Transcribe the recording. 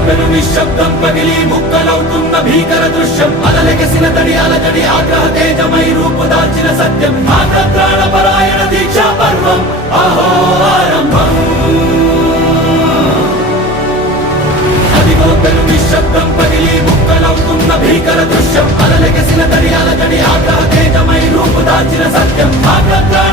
పెను నిశ్శబ్దం పగిలి ముక్కలవుతున్న భీకర దృశ్యం అలలెగసిన తడి అలజడి ఆగ్రహ తేజమై రూపుదాల్చిన సత్యం ఆగ్రత్రాణపరాయణ దీక్షా పర్వం అహో ఆరంభం అదిగో పెను నిశ్శబ్దం పగిలి ముక్కలవుతున్న భీకర దృశ్యం అలలెగసిన తడి అలజడి ఆగ్రహ తేజమై రూపుదాల్చిన సత్యం ఆగ్రత్రాణ